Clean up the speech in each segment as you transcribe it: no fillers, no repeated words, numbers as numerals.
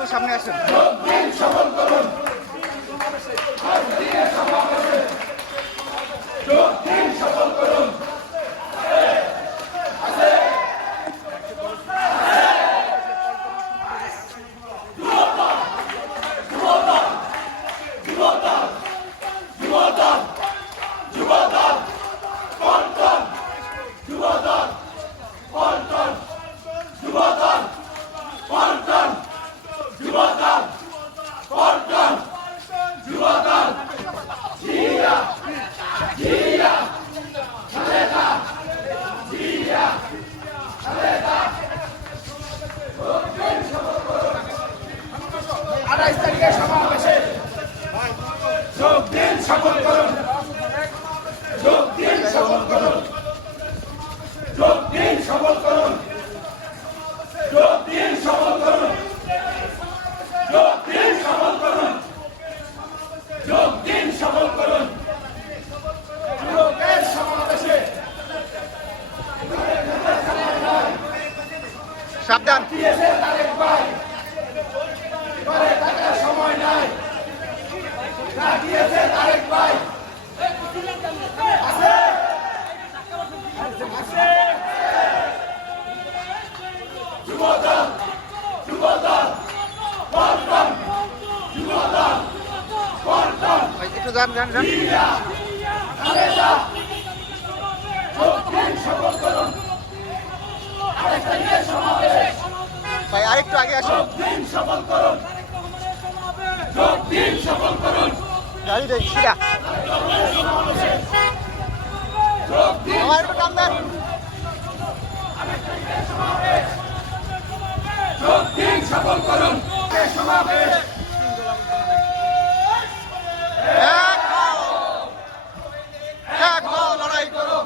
একটু সামনে আসেন। সমাবেশে যোগ দিন, সফল করুন। যোগ দিন, সফল করুন। যোগ দিন, সফল করুন। যোগ দিন, সফল করুন। যোগ দিন, সফল করুন। যোগ দিন, সফল করুন। যুবকের সমাবেশে সাবধান। তারেক ভাই ঘরে থাকার সময় নাই। দিয়েছে তারেক ভাই আছে যুবদল, যুবদল পল্টন, যুবদল পল্টন, একটু যান যান যান। খালেদা যোগ দিন, সফল করুন। আরেকটা নিয়ে সমাবেশ ভাই আরেকটু আগে আসুন। যোগ দিন, সফল করুন। যোগ দিন, সফল করুন। গাড়ি দেখ সিধা। যোগ দিন, আমার একটু টান দেন। যোগ দিন, সফল করুন। সমাবেশ এক হও, এক হও, লড়াই করো।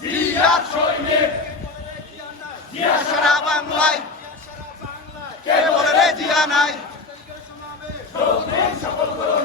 জিয়ার সৈনিক, জিয়া সারা বাংলায় কে বলে রে জিয়া নাই। যোগ দিন, সফল করুন।